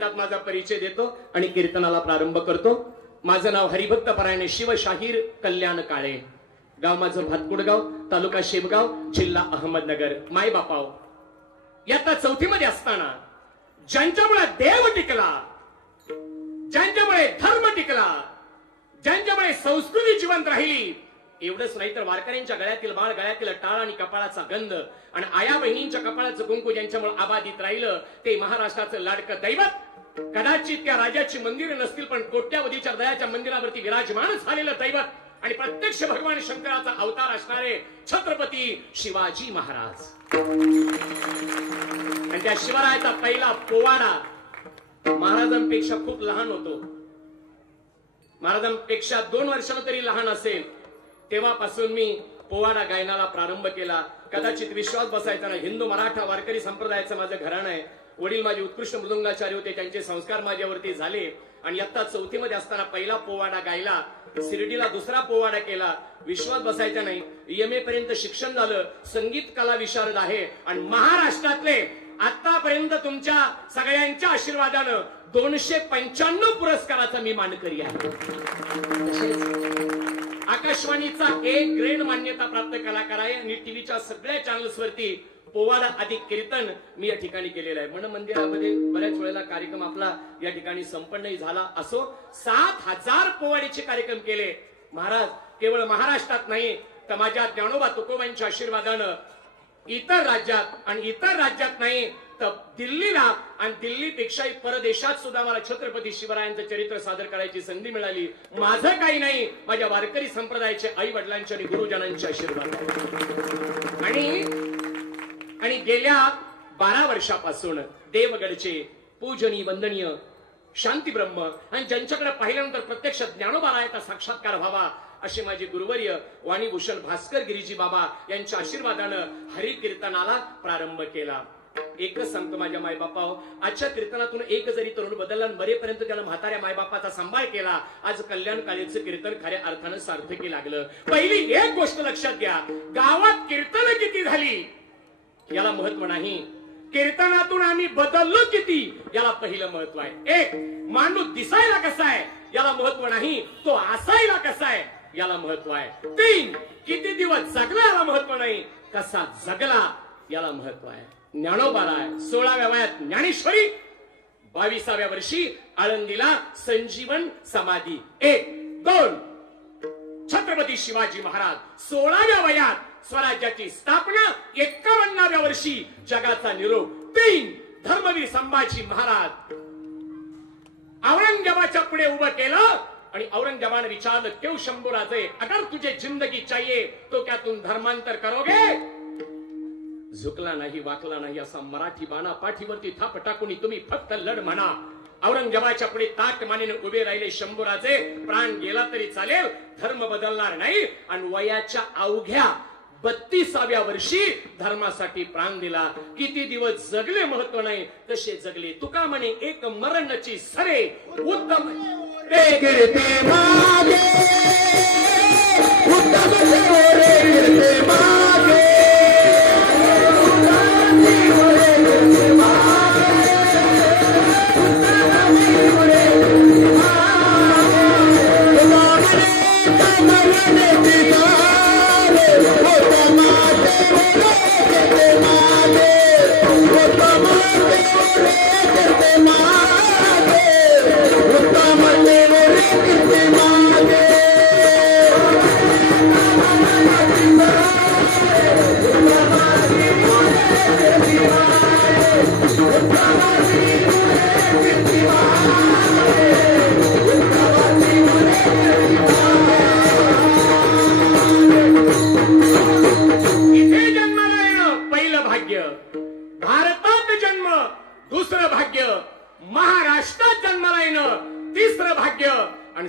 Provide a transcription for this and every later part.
मिनिटात माझा परिचय देतो आणि कीर्तनाला प्रारंभ करतो। माझं नाव हरिभक्त परायण शिवशाहीर कल्याण काळे, गाव माझं भातकुडगाव, तालुका शेवगाव, जिल्हा अहमदनगर। माय बापाव, याता चौथीमध्ये असताना ज्यांच्यामुळे देव टिकला, ज्यांच्यामुळे धर्म टिकला, ज्यांच्यामुळे संस्कृती जिवंत राहिली, एवढंच नाही तर वारकऱ्यांच्या गळ्यातील माळ, गळ्यातील टाळ आणि कपाळाचा गंध आणि आया बहिणींच्या कपाळाचं कुंकू ज्यांच्यामुळे आबादित राहिलं, ते महाराष्ट्राचं लाडकं दैवत। कदाचित त्या राजाची मंदिर नसतील, पण कोट्यावधीच्या दयाच्या मंदिरावरती विराजमान झालेलं दैवत आणि प्रत्यक्ष भगवान शंकराचा अवतार असणारे छत्रपती शिवाजी महाराज। आणि त्या शिवरायाचा पहिला पोवाडा महाराजांपेक्षा खूप लहान होतो, महाराजांपेक्षा 2 वर्षांनी तरी लहान असेल, तेव्हापासून मी पोवाडा गायनाला प्रारंभ केला। कदाचित विश्वास बसायचा नाही, हिंदू मराठा वारकरी संप्रदायाचं माझं घराणं आहे। वडील माझे उत्कृष्ट मृदंगाचार्य होते, त्यांचे संस्कार माझ्यावरती झाले आणि इयत्ता 4थीमध्ये असताना पहिला पोवाडा गायला, शिर्डीला दुसरा पोवाडा केला। विश्वास बसायचा नाही, एमए पर्यंत शिक्षण झालं, संगीत कला विशारद आहे आणि महाराष्ट्रातले आतापर्यंत तुमच्या सगळ्यांच्या आशीर्वादानं 295 पुरस्काराचा मी मानकरी आहे। आकाशवाणीचा A ग्रेड मान्यता प्राप्त कलाकार आहे आणि टीव्हीच्या सगळ्या चॅनल्सवरती पोवाडा अधिक कीर्तन मी या ठिकाणी केलेलं आहे। मन मंदिरामध्ये बऱ्याच वेळेला कार्यक्रम आपला या ठिकाणी संपन्नही झाला असो, 7000 पोवाड्याचे कार्यक्रम केले। महाराज केवळ महाराष्ट्रात नाही तर माझ्या ज्ञानोबा तुकोबांच्या आशीर्वादानं इतर राज्यात नाही तर दिल्लीला आणि दिल्लीपेक्षाही परदेशात सुद्धा मला छत्रपती शिवरायांचं चरित्र सादर करायची संधी मिळाली। माझं काही नाही, माझ्या वारकरी संप्रदायाचे आई वडिलांच्या आणि गुरुजनांचे आशीर्वाद आणि गेल्या 12 वर्षापासून देवगडचे पूजनीय वंदनीय शांती ब्रह्म आणि ज्यांच्याकडे पाहिल्यानंतर प्रत्यक्ष ज्ञानोबारायाचा साक्षात्कार व्हावा असे माझे गुरुवर्य वाणीभूषण भास्कर गिरीजी बाबा यांच्या आशीर्वादानं हरी कीर्तनाला प्रारंभ केला। एकच सांगतो माझ्या मायबापाव, आजच्या कीर्तनातून एक जरी तरुण बदलला, मरेपर्यंत त्यानं म्हाताऱ्या मायबापाचा सांभाळ केला, आज कल्याण काळेचं कीर्तन खऱ्या अर्थानं सार्थकी लागलं। पहिली एक गोष्ट लक्षात घ्या, गावात कीर्तन किती झाली याला महत्व नाही, कीर्तनातून आम्ही बदललो किती याला पहिलं महत्व आहे। एक, माणूस दिसायला कसा आहे याला महत्व नाही, तो असायला कसा आहे याला महत्व आहे। 3, किती दिवस जगला याला महत्व नाही, कसा जगला याला महत्व आहे। ज्ञानोबाराय 16व्या वयात ज्ञानेश्वरी, 22व्या वर्षी आळंदीला संजीवन समाधी। 1, 2, छत्रपती शिवाजी महाराज 16व्या वयात स्वराज्याची स्थापना, 51व्या वर्षी जगाचा निरोप। 3, धर्मवीर संभाजी महाराज औरंगजेबाच्या पुढे उभं केलं आणि औरंगजेबाने विचारलं, क्यों शंभूराजे, अगर तुझे जिंदगी चाहिए तो क्या तुम धर्मांतर करोगे? झुकला नाही, वाकला नाही, असा मराठी बाणा पाठीवरती थाप टाकून तुम्ही फक्त लढ म्हणा। औरंगजेबाच्या पुढे ताक मानेने उभे राहिले शंभूराजे, प्राण गेला तरी चालेल, धर्म बदलणार नाही आणि वयाच्या अवघ्या 32व्या वर्षी धर्मासाठी प्राण दिला। किती दिवस जगले महत्व नाही, तसे जगले। तुका म्हणे एक मरणची सरे उत्तम गिरते मागे, उत्तम गिरते मागे,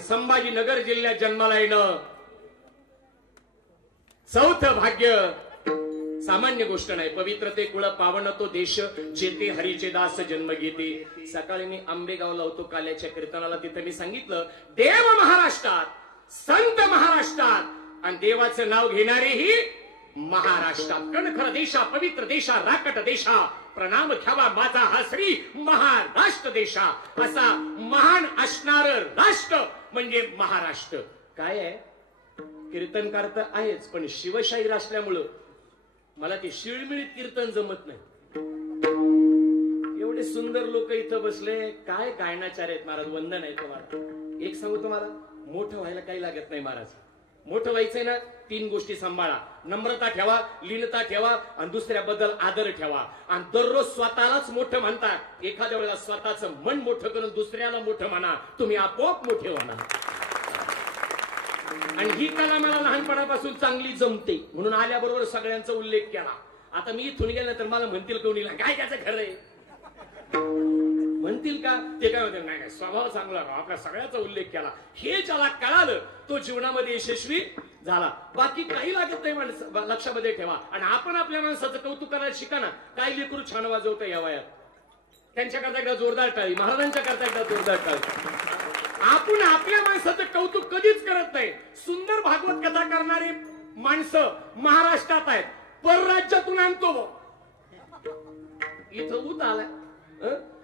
संभाजीनगर जिल्ह्यात जन्माला येणं 4थं भाग्य सामान्य गोष्ट नाही। पवित्र ते कुळ पावन तो देश, जेते हरीचे दास जन्म घेते। सकाळी मी आंबेगावला होतो काल्याच्या कीर्तनाला, तिथे मी सांगितलं, देव महाराष्ट्रात, संत महाराष्ट्रात आणि देवाचं नाव घेणारेही महाराष्ट्रात कणखर देशा, पवित्र देशा, राकट देशा, प्रणाम घ्यावा माझा हा श्री महाराष्ट्र देशा. असा महान असणार राष्ट्र म्हणजे महाराष्ट्र. काय आहे, कीर्तनकार तर आहेच, पण शिवशाहीर असल्यामुळं मला ते शिळमिळीत कीर्तन जमत नाही. एवढे सुंदर लोक इथं बसले, काय गायनाचार्य आहेत महाराज, वंदन आहे तुम्हाला. एक सांगू तुम्हाला, मोठं व्हायला काही लागत नाही महाराज. मोठं व्हायचंय ना, 3 गोष्टी सांभाळा. नम्रता ठेवा, लीनता ठेवा आणि दुसऱ्याबद्दल आदर ठेवा. आणि दररोज स्वतःलाच मोठं म्हणतात. एखाद्या वेळेला स्वतःचं मन मोठं करून दुसऱ्याला मोठं म्हणा, तुम्ही आपोआप मोठे होणार. आणि ही कला मला लहानपणापासून चांगली जमते म्हणून आल्याबरोबर सगळ्यांचा उल्लेख केला. आता मी इथून गेल्यानंतर मला म्हणतील कोणीला, काय त्याचं खरं आहे म्हणतील का, ते काय म्हणतील, नाही स्वभाव चांगला, आपल्या सगळ्याचा उल्लेख केला. हे ज्याला कळालं तो जीवनामध्ये यशस्वी झाला. बाकी काही लागत नाही माणसं, लक्षामध्ये ठेवा. आणि आपण आपल्या माणसाचं कौतुक करायला शिका ना. काय लेकरू छान वाजवतं या वयात, त्यांच्याकरता एकदा जोरदार टाळी, महाराजांच्या करता एकदा जोरदार टाळी. आपण आपल्या माणसाचं कौतुक कधीच करत नाही. सुंदर भागवत कथा करणारी माणसं महाराष्ट्रात आहेत, परराज्यातून आणतो. इथं उत आलाय.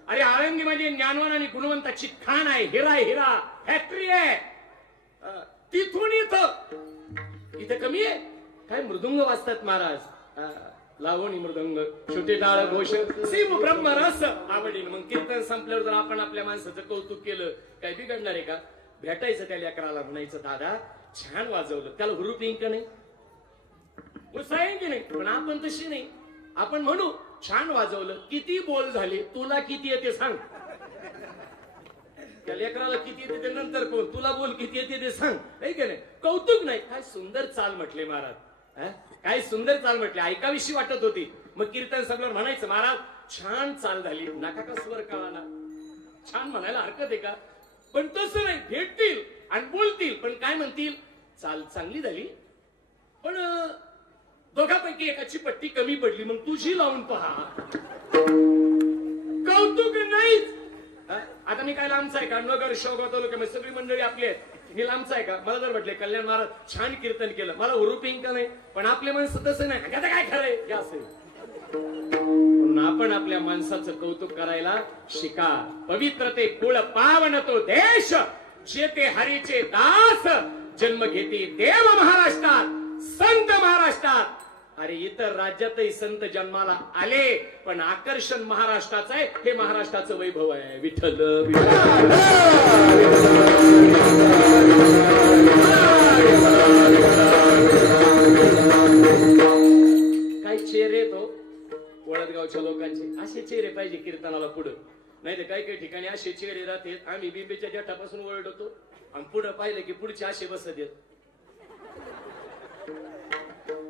अरे आळंदी म्हणजे ज्ञानवान आणि गुणवंताची खाण आहे, हिरा हिरा फॅक्टरी आहे. तिथून इथं कमी आहे. काय मृदुंग वाजतात महाराज, लावणी मृदंग, छोटे टाळ घोष, शिव ब्रह्म रस आवडीन. मग कीर्तन संपल्यावर जर आपण आपल्या माणसाचं कौतुक केलं, काय बिघडणार आहे का? भेटायचं त्या लेकराला, म्हणायचं दादा छान वाजवलं. त्याला हुरूप येईन का नाही, उत्साह की नाही? पण आपण तशी नाही. आपण म्हणू छान वाजवलं. किती बोल झाले, तुला किती येते सांग. त्या लेकराला किती येते ते नंतर कोण, तुला बोल किती येते ते सांग. नाही का नाही? कौतुक नाही. काय सुंदर चाल म्हटले महाराज, काय सुंदर चाल म्हटले, ऐकाविषयी वाटत होती. मग कीर्तन सगळं म्हणायचं, महाराज छान चाल झाली. नका का स्वर कळाला, छान म्हणायला हरकत आहे का? पण तसं नाही, भेटतील आणि बोलतील, पण काय म्हणतील, चाल चांगली झाली पण दोघांपैकी एकाची पट्टी कमी पडली, मग तुझी लावून पहा. कौतुक नाहीच. आता मी काय लांबचा आहे का, नगर शोगाव तालुक्यामध्ये सगळी मंडळी आपली आहेत, मी लांबचा आहे का? मला जर म्हटले कल्याण महाराज छान कीर्तन केलं, मला हुरूप येईन का नाही? पण आपले माणसं तसं नाही, आता काय खरंय हे असेल. म्हणून आपण आपल्या माणसाचं कौतुक करायला शिका. पवित्र ते कुळ पावन तो देश, जेते हरीचे दास, जन्म घेते देव महाराष्ट्रात, संत महाराष्ट्रात. अरे इतर राज्यातही संत जन्माला आले, पण आकर्षण महाराष्ट्राचं आहे. हे महाराष्ट्राचं वैभव आहे. विठ्ठल काय चेहरे तो वळदगावच्या लोकांचे, असे चेहरे पाहिजे कीर्तनाला पुढं. नाही तर काही काही ठिकाणी असे चेहरे राहते, आम्ही बिंबीच्या जटापासून ओरडतो आणि पुढं पाहिलं की पुढचे असे बसत येत.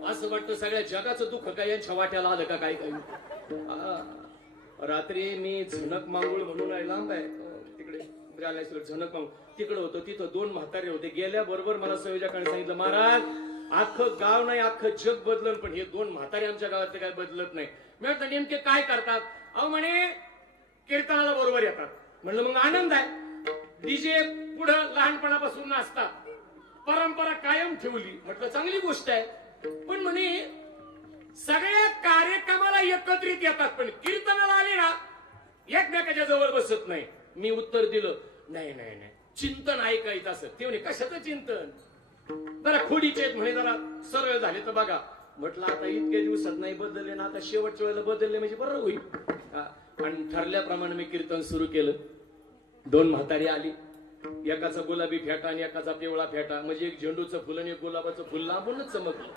असं वाटतं सगळ्या जगाचं दुःख काय यांच्या वाट्याला आलं का काही काही. रात्री मी झनक मांगूळ म्हणून आहे, लांब आहे तिकडे, झनक मांगूळ तिकडे होतो. तिथं 2 म्हातारे होते. गेल्याबरोबर मला संयोजकाने सांगितलं, महाराज अख्खं गाव नाही अख्खं जग बदलन, पण हे 2 म्हातारे आमच्या गावातले काय बदलत नाही. मी म्हटलं नेमके काय करतात? अहो म्हणे कीर्तनाला बरोबर येतात. म्हणलं मग आनंद आहे. डीजे पुढं लहानपणापासून नाचतात, परंपरा कायम ठेवली. म्हटलं चांगली गोष्ट आहे. पण म्हणे सगळ्या कार्यक्रमाला एकत्रित येतात, पण कीर्तनाला आले ना एकमेकाच्या जवळ बसत नाही. मी उत्तर दिलं, नाही नाही नाही, चिंतन ऐकायचं असं. ते म्हणे कशाचं चिंतन? जरा खोडीचे म्हणे, जरा सरळ झाले तर बघा. म्हटलं आता इतक्या दिवसात नाही बदलले ना, आता शेवटच्या वेळेला बदलले म्हणजे बरं होईल. आणि ठरल्याप्रमाणे मी कीर्तन सुरू केलं. 2 म्हातारी आली, एकाचा गुलाबी फेटा आणि एकाचा पिवळा फेटा, म्हणजे एक झेंडूचं फुल आणि एक गुलाबाचं फुल लांबूनच चमकलं.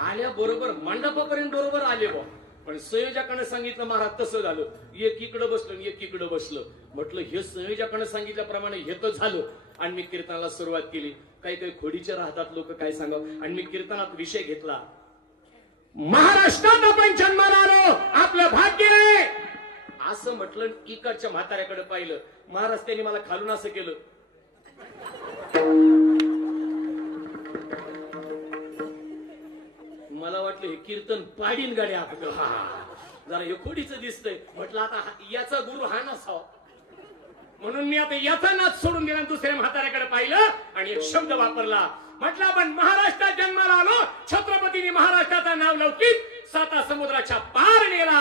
आल्या बरोबर मंडपापर्यंत बरोबर आले बा. पण संयोजकाने सांगितलं महाराज तसं झालं, एक इकडं बसलं एक इकडं बसलं. म्हटलं हे संयोजकाने सांगितल्याप्रमाणे हे तर झालं. आणि मी कीर्तनाला सुरुवात केली. काही काही खोडीचे राहतात लोक, काय सांगावं. आणि मी कीर्तनात विषय घेतला, महाराष्ट्रात आपण जन्माला आलो, आपलं भाग्य आहे असं म्हटलं. इकडच्या म्हाताऱ्याकडे पाहिलं. महाराज त्यांनी मला खालून असं केलं, मला वाटलं हे कीर्तन पाडीन गाड्या आपलं, जरा हे खोडीचं दिसतंय. म्हटलं आता याचा गुरु हा नसावा, म्हणून मी आता याचा नाच सोडून दिला. दुसऱ्या म्हाताऱ्याकडे पाहिलं आणि एक शब्द वापरला, म्हटलं आपण महाराष्ट्रात जन्माला आलो, छत्रपतींनी महाराष्ट्राचं नाव लौकिक 7 समुद्राच्या पार नेला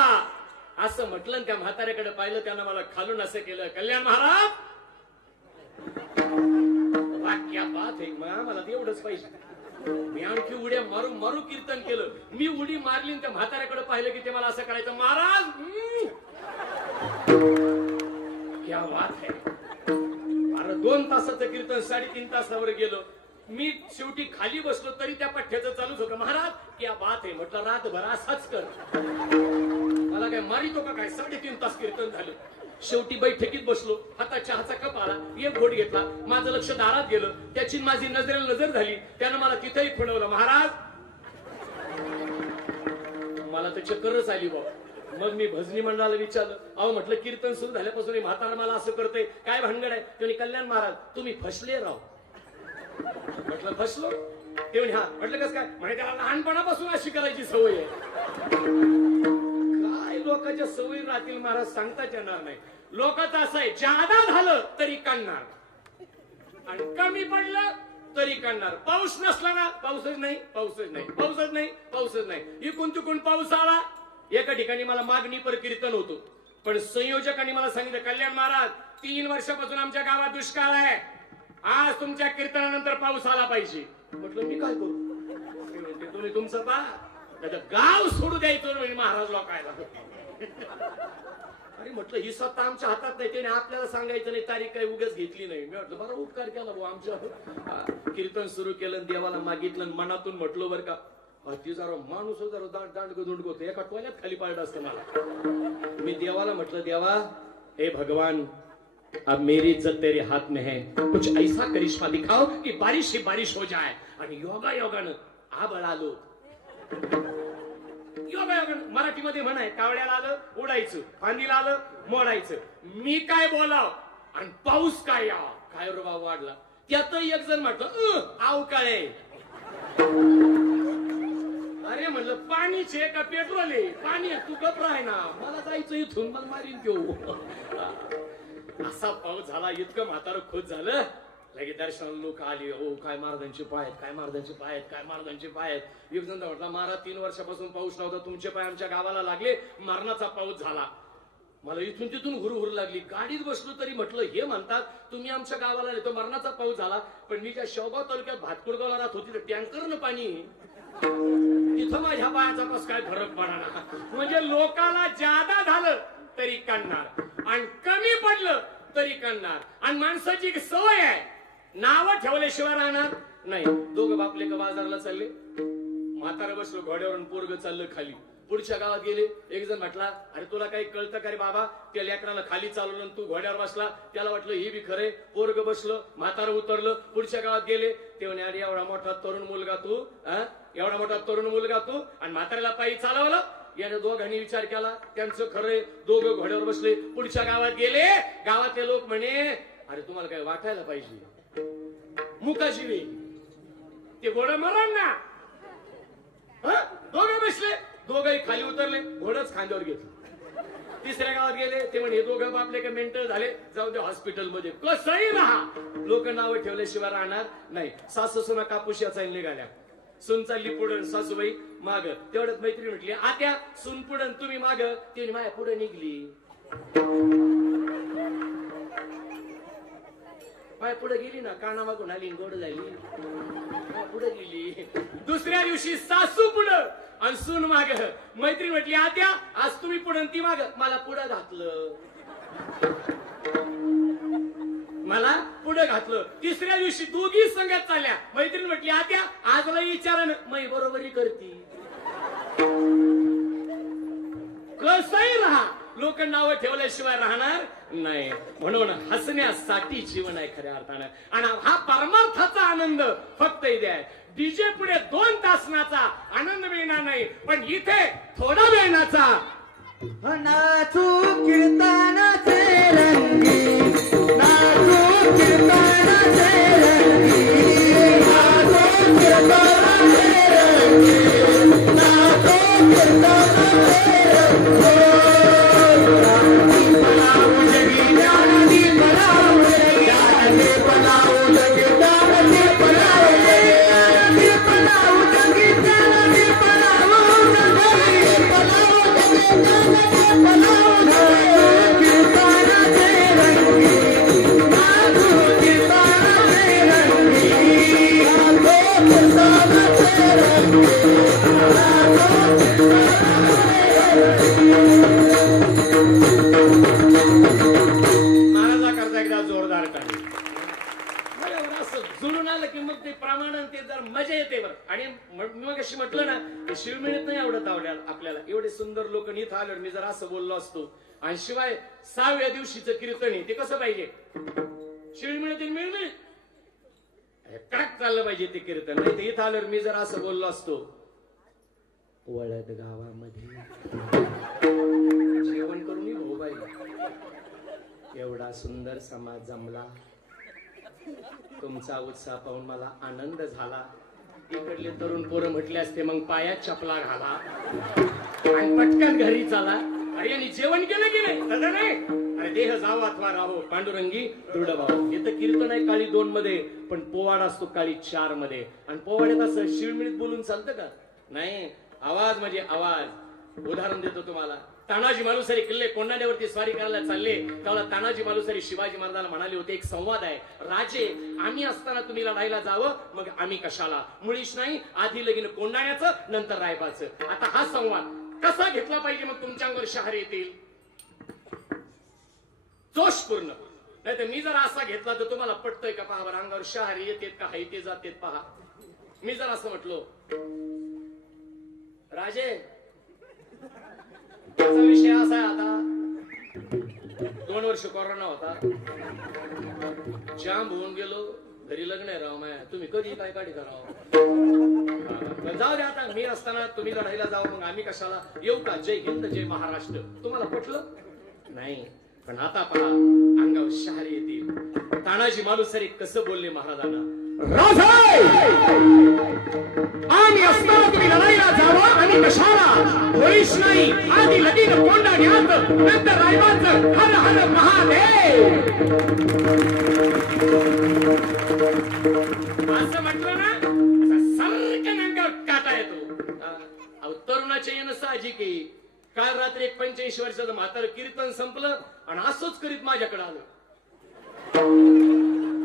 असं म्हटलं. त्या म्हाताऱ्याकडे पाहिलं, त्यानं मला खालून असं केलं, कल्याण महाराज वाक्या बात आहे, मला एवढंच पाहिजे. मी आणखी उड्या मारू मारू कीर्तन केलं. मी उडी मारली, त्या म्हाताऱ्याकडे पाहिलं की ते मला असं करायचं, महाराज क्या बात है. अरे 2 तासाचं कीर्तन 3.5 तासावर गेलो. मी शेवटी खाली बसलो तरी त्या पठ्याचं चालूच होतं, महाराज क्या बात आहे. म्हटलं रातभर असाच कर, मला काय मारितो का काय. 3.5 तास कीर्तन झालं. शेवटी बैठकीत बसलो, हातात चहाचा कप आला, एक घोट घेतला. माझं लक्ष दारात गेलं, त्याची माझी नजरेला नजर झाली. त्यानं मला तिथेही खुणवलं, महाराज मला तर चक्करच आली बा. मग मी भजनी मंडळाला विचारलं, अहो म्हटलं कीर्तन सुरू झाल्यापासून म्हातारा मला असं करते, काय भानगड आहे. ते कल्याण महाराज तुम्ही फसले राव. म्हटलं फसलो. ते म्हणे हा. म्हटलं कसं काय. म्हणजे त्याला लहानपणापासून अशी करायची सवय आहे. काय लोकांच्या सवयी राहतील महाराज सांगताच येणार नाही. लोकांचं असं आहे, जादा झालं तरी काढणार आणि कमी पडलं तरी काढणार. पाऊस नसला ना पाऊसच नाही, पाऊसच नाही, पाऊसच नाही, पाऊसच नाही. इकून तिकून पाऊस आला. एका ठिकाणी मला मागणी पर कीर्तन होतो, पण संयोजकांनी मला सांगितलं, कल्याण महाराज 3 वर्षापासून आमच्या गावात दुष्काळ आहे, आज तुमच्या कीर्तनानंतर पाऊस आला पाहिजे. म्हटलं मी काय करू. तुम्ही तुमचं पा गाव सोडू द्यायचं महाराज लोकायला. अरे म्हटलं ही सत्ता आमच्या हातात नाही, त्याने आपल्याला सांगायचं नाही, तारीख काही उगाच घेतली नाही. मी म्हटलं बरं उपकार केला भाऊ आमच्या. कीर्तन सुरू केलं, देवाला मागितलं, मनातून म्हटलं बरं का, ती जरा माणूस जरा दांड दुंड होतो, एका टोल्यात खाली पाडलं असतं मला. मी देवाला म्हटलं, देवा हे भगवान अब मेरी इज्जत तेरे हाथ में है, कुछ ऐसा करिश्मा दिखाओ कि बारिश ही बारिश हो जाए. आणि योगा योगानं आबळ आलो. योगा योगानं मराठीमध्ये म्हणाय, कावड्याला आलं उडायचं, फांदीला आलं मोडायचं. मी काय बोलाव आणि पाऊस काय या काय रुबा वाढला. त्यात एक जण म्हटलं अवकाळे. अरे म्हणलं पाणीचे का पेट्रोल आहे. पाणी तू गप राह ना, मला जायचं इथून, मला मारीन तो. असा पाऊस झाला, इतकं म्हातारं खोत झालं. लगेच दर्शनाला लोक आले, ओ काय महाराजांचे पाय आहेत, काय महाराजांचे पाय आहेत, काय महाराजांचे पाय आहेत. एक जण म्हटला, महाराज 3 वर्षापासून पाऊस नव्हता, तुमचे पाय आमच्या गावाला लागले, मरणाचा पाऊस झाला. मला इथून तिथून हुरहुर लागली. गाडीत बसलो तरी म्हटलं हे म्हणतात तुम्ही आमच्या गावाला येतो, मरणाचा पाऊस झाला. पण मी ज्या शेवगाव तालुक्यात भातकुळगावला राहत होती, तर टँकरनं पाणी, तिथं माझ्या पायाचा कस काय फरक पडणार. म्हणजे लोकाला जादा झालं तरी काढणार आणि कमी पडलं तरी काढणार. आणि माणसाची एक सवय आहे, नावं ठेवल्याशिवाय राहणार नाही. दोघं बापले का बाजारला चालले, म्हातारा बसलो घोड्यावरून, पोरग चाललं खाली. पुढच्या गावात गेले. एक जण म्हटला, अरे तुला काही कळतं का रे बाबा, त्या लेकराला खाली चालवलं तू घोड्यावर बसला. त्याला वाटलं हे बी खरे. पोरग बसलं, म्हातारा उतरलं. पुढच्या गावात गेले. ते म्हणे, अरे एवढा मोठा तरुण मुलगा तू, एवढा मोठा तरुण मुलगा तू आणि म्हाताऱ्याला पायी चालवलं. याने दोघांनी विचार केला, त्यांचं खरंय. दोघं घोड्यावर बसले. पुढच्या गावात गेले. गावातले लोक म्हणे, अरे तुम्हाला काय वाटायला पाहिजे, मुकाशी वेळी ते घोडं मरण ना. दोघं बसले, दोघंही खाली उतरले, घोडच खांद्यावर घेतलं. तिसऱ्या गावात गेले. ते म्हणे दोघं बापले का मेंटल झाले, जाऊन दे हॉस्पिटलमध्ये. कसंही राहा, लोक नावं ठेवल्याशिवाय राहणार नाही. सासू सुना कापूस याचा निघाल्या. सून चालली पुढं, सासूबाई माग. तेवढ्यात मैत्री म्हटली, आत्या सून पुढं तुम्ही माग. ते माया पुढे निघली, पाय पुढे गेली ना, काना मागून आली, गोड झाली, पुढे गेली. दुसऱ्या दिवशी सासू पुढं आणि सून माग. मैत्रीण म्हटली, आत्या आज तुम्ही पुढं ती माग. मला पुढं घातलं, मला पुढे घातलं. तिसऱ्या दिवशी दोघी संगत चालल्या. मैत्रीण म्हटली, आत्या आज मला विचारा, मै बरोबरी करती. कसंही राहा, लोक नावं ठेवल्याशिवाय राहणार नाही. म्हणून हसण्यासाठी जीवन आहे खऱ्या अर्थानं. आणि हा परमार्थाचा आनंद फक्त इथे आहे. डीजे पुढे 2 तासनाचा आनंद मिळणार नाही, पण इथे थोडा वेळाचा. नाचू कीर्तनाचे रंगी, नाचू कीर्तनाचे रंगी, नाचू कीर्तनाचे रंगी, नाचू कीर्तनाचे रंगी. ज्ञान दीप लावू जगी, ज्ञान दीप लावू जगी, ज्ञान दीप लावू जगी. मगाशी म्हटलं ना ते शिवमिळत नाही आवडत आपल्याला. एवढे सुंदर लोक इथं आल्यावर मी जर असं बोललो असतो आणि शिवाय 6व्या दिवशीचं कीर्तन आहे ते कसं पाहिजे, शिवमिळत मिळमिळ कडक चाललं पाहिजे ते कीर्तन. नाही तर इथं आल्यावर मी जर असं बोललो असतो, वळद गावामध्ये जेवण करून भाऊ बाई एवढा सुंदर समाज जमला, तुमचा उत्साह पाहून मला आनंद झाला. इकडले तरुण पोरं म्हटले असते मग पायात चपला घाला आणि पटकन घरी चला. अरे यांनी जेवण केलं की नाही, तसं नाही. अरे देह जावो अथवा राहो पांडुरंगी दृढ भाव. इथं कीर्तन आहे काळी 2 मध्ये, पण पोवाडा असतो काळी 4 मध्ये. आणि पोवाड्यात असं शिळमिळीत बोलून चालतं का? नाही, आवाज म्हणजे आवाज. उदाहरण देतो तुम्हाला. तानाजी मालुसरे किल्ले कोंढाण्यावरती स्वारी करायला चालले त्यावेळेला तानाजी मालुसरे शिवाजी महाराजांना म्हणाले होते, एक संवाद आहे, राजे आम्ही असताना तुम्ही लढायला जावं, मग आम्ही कशाला, मुळीच नाही, आधी लगीन कोंढाण्याचं नंतर रायबाचं. आता हा संवाद कसा घेतला पाहिजे मग तुमच्या अंगावर शहर येतील जोशपूर्ण. नाही तर मी जर असा घेतला तर तुम्हाला पटतोय का पहा बरं, अंगावर शहर येतेत का हायते जातेत पहा. मी जर असं म्हटलो, राजे त्याचा विषय असा आहे, आता 2 वर्ष कोरोना होता, जाम होऊन गेलो, घरी लग्न आहे राव माया, तुम्ही कधी काय काढी करावं, जाऊ दे आता, मी असताना तुम्ही लढायला जावं, मग आम्ही कशाला येऊ का, जय हिंद जय महाराष्ट्र. तुम्हाला पटलं नाही, पण आता पहा अंगावर शहारे येतील. तानाजी मालुसरे कसं बोलले महाराजांना, राजे आम्ही असताना तुम्ही लढाईला जावं, आम्ही कशाला, होईश नाही, आधी लगीन कोंढाण्यात नंतर रायबाचं, हर हर महादेव. असं म्हटलं ना सारखं अंगावर काटा येतो. तरुणाचे येणं साहजिक आहे. काल रात्री एक 85 वर्षाचं म्हातारं कीर्तन संपलं आणि असंच करीत माझ्याकडे आलं.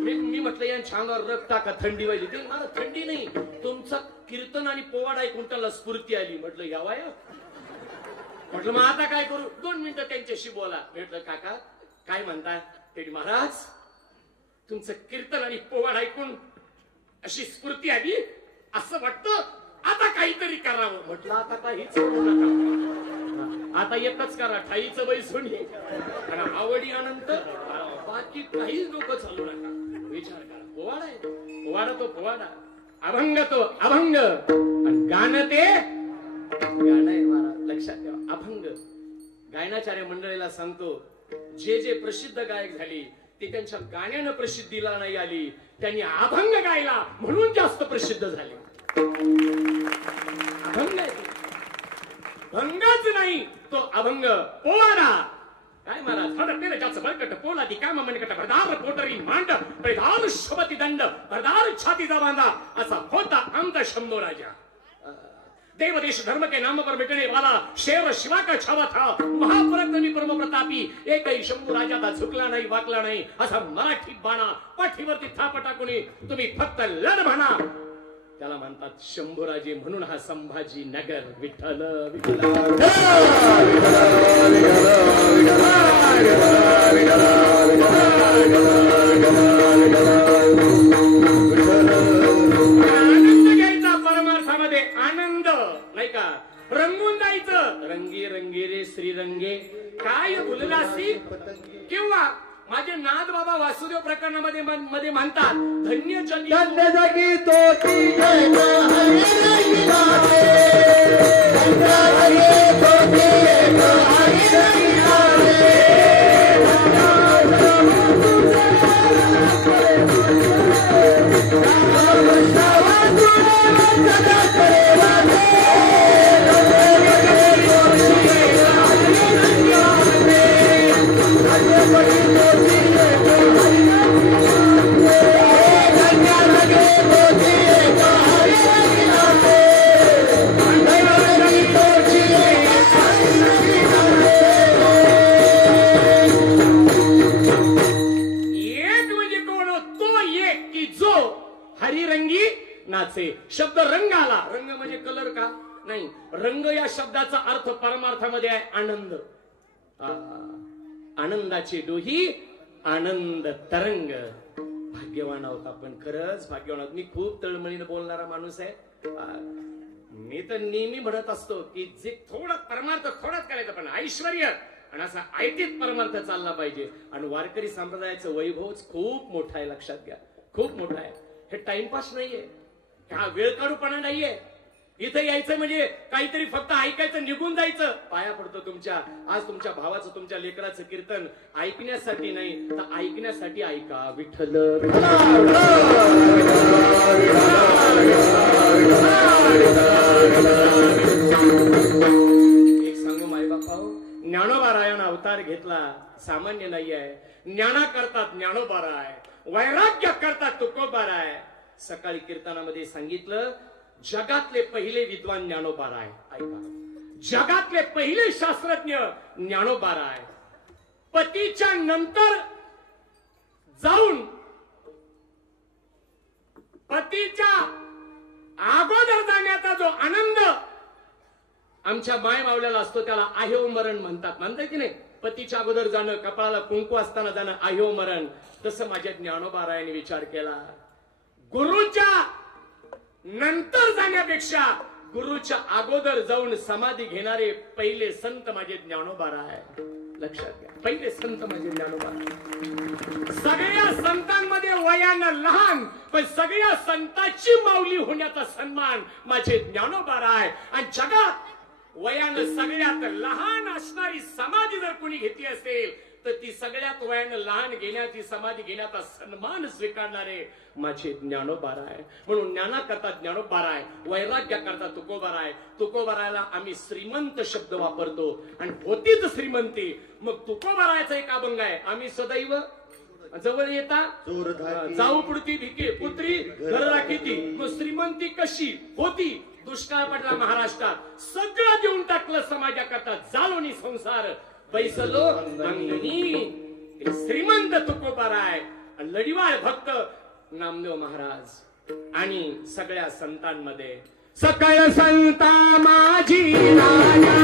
मी म्हटलं या छानवर रग टाका, थंडी व्हायची. ते मला थंडी नाही, तुमचा कीर्तन आणि पोवाडा ऐकून त्याला स्फूर्ती आली. म्हटलं यावा या, म्हटलं मग आता काय करू, 2 मिनिटं त्यांच्याशी बोला. म्हटलं काका काय म्हणताय ते, महाराज तुमचं कीर्तन आणि पोवाडा ऐकून अशी स्फूर्ती आली, असं वाटतं आता काहीतरी करावं. म्हटलं आता काहीच करू नका, आता एकच करा, ठाईचं बैसुणी आणि आवडी अनंत, बाकी काहीच डोकं चालू नका, विचार करा. पोवाडा आहे, पोवाडा तो पोवाडा, अभंग तो अभंग, आणि गाणं ते गाणं आहे. महाराज लक्षात ठेवा, अभंग. गायनाचार्य मंडळीला सांगतो, जे जे प्रसिद्ध गायक झाले ते त्यांच्या गाण्यानं प्रसिद्धीला नाही आली, त्यांनी अभंग गायला म्हणून जास्त प्रसिद्ध झाले. अभंग आहे तो, भंगच नाही तो अभंग, पोवाडा. काय महाराज, हडतेल ज्याचं बळकट पोला ती काम मनकट, भरदार पोटरी मांड, परिधार शोभती दंड, भरदार छातीचा बांधा, असा होता आमचा शंभू राजा. देव देश धर्म के नाम पर मिटने वाला, शेर शिवा का छावा था, महापराक्रमी परम प्रतापी, एकही शंभू राजाचा झुकला नाही वाकला नाही, असा मराठी बाणा पाठीवरती थाप टाकून तुम्ही फक्त लढ म्हणा. त्याला म्हणतात शंभूराजे, म्हणून हा संभाजी नगर. विठ्ठल विठ्ठल आनंद घ्यायचा परमार्थामध्ये, आनंद नाही का, रंगून जायचं, रंगी रंगी रे श्रीरंगे काय फुललासी. किंवा माझे नाथ बाबा वासुदेव प्रकरणामध्ये मध्ये म्हणतात, धन्य जगी शब्द रंग आला. रंग म्हणजे कलर का नाही, रंग या शब्दाचा अर्थ परमार्थामध्ये आहे आनंद. आनंदाची डोही आनंद तरंग. भाग्यवान आहोत आपण, खरंच भाग्यवान आहोत. मी खूप तळमळीने बोलणारा माणूस आहे. मी तर नेहमी म्हणत असतो की जे थोडं परमार्थ थोडाच करायचं, पण ऐश्वर्य आणि असा ऐटीत परमार्थ चालला पाहिजे. आणि वारकरी संप्रदायाचं वैभवच खूप मोठा आहे, लक्षात घ्या, खूप मोठा आहे. हे टाइमपास नाहीये, हा वेळ काढूपणा नाहीये. इथं यायचं म्हणजे काहीतरी फक्त ऐकायचं निघून जायचं. पाया पडतो तुमच्या, आज तुमच्या भावाचं तुमच्या लेकराचं कीर्तन ऐकण्यासाठी नाही तर ऐकण्यासाठी ऐका. विठ्ठल एक सांगू माय बापा, ज्ञानोबारायानं अवतार घेतला सामान्य नाही आहे. ज्ञाना करतात ज्ञानोबाराय, वैराग्य करतात तुकोबाराय. सकाळी कीर्तनामध्ये सांगितलं जगातले पहिले विद्वान ज्ञानोबाराय. ऐका, जगातले पहिले शास्त्रज्ञ ज्ञानोबाराय. पतीच्या नंतर जाऊन पतीच्या अगोदर जाण्याचा जो आनंद आमच्या माय मावल्याला असतो त्याला आहेव मरण म्हणतात. म्हणतात की नाही, पतीच्या अगोदर जाणं, कपाळाला कुंकू असताना जाणं आहेव मरण. तसं माझ्या ज्ञानोबारायाने विचार केला, गुरुच्या नंतर जाण्यापेक्षा गुरुच्या अगोदर जाऊन समाधी घेणारे पहिले संत माझे ज्ञानोबाराय. लक्षात घ्या, पहिले संत माझे ज्ञानोबाराय. सगळ्या संतांमध्ये वयानं लहान पण सगळ्या संतांची माऊली होण्याचा सन्मान माझे ज्ञानोबाराय. आणि जगात वयानं सगळ्यात लहान असणारी समाधी जर कोणी घेतली असेल तर ती सगळ्यात वयानं लहान घेण्याची समाधी घेण्याचा सन्मान स्वीकारणारे माझे ज्ञानोबाराय. म्हणून ज्ञाना करता ज्ञानोबाराय, वैराग्य करता तुकोबाराय. तुकोबारायला आम्ही श्रीमंत शब्द वापरतो आणि होतीच श्रीमंती. मग तुकोबारायचा एक अभंग आहे, आम्ही सदैव जवळ येता जाऊ पुढती भिके पुत्री घर राखीती. मग श्रीमंती कशी होती? दुष्काळ पडला महाराष्ट्रात, सगळं देऊन टाकलं समाजाकरता, जालोनी संसार बैसलो अंगणी. श्रीमंत तुकोबाराय, लढिवाळ भक्त नामदेव महाराज. आणि सगळ्या संतांमध्ये सकळ संता माझी राजा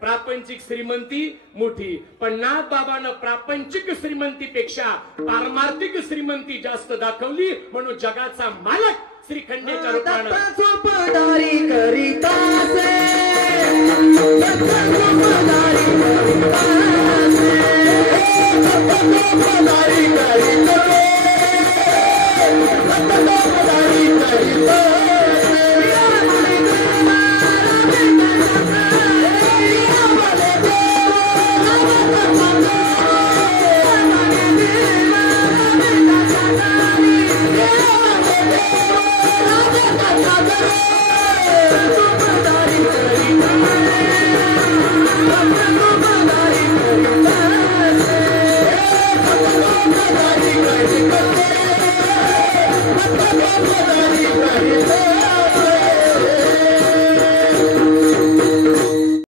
प्रापंचिक श्रीमंती मोठी. पण नाथ बाबानं प्रापंचिक श्रीमंतीपेक्षा पारमार्थिक श्रीमंती जास्त दाखवली. म्हणून जगाचा मालक श्रीखंडेच्या रूपानं करितासे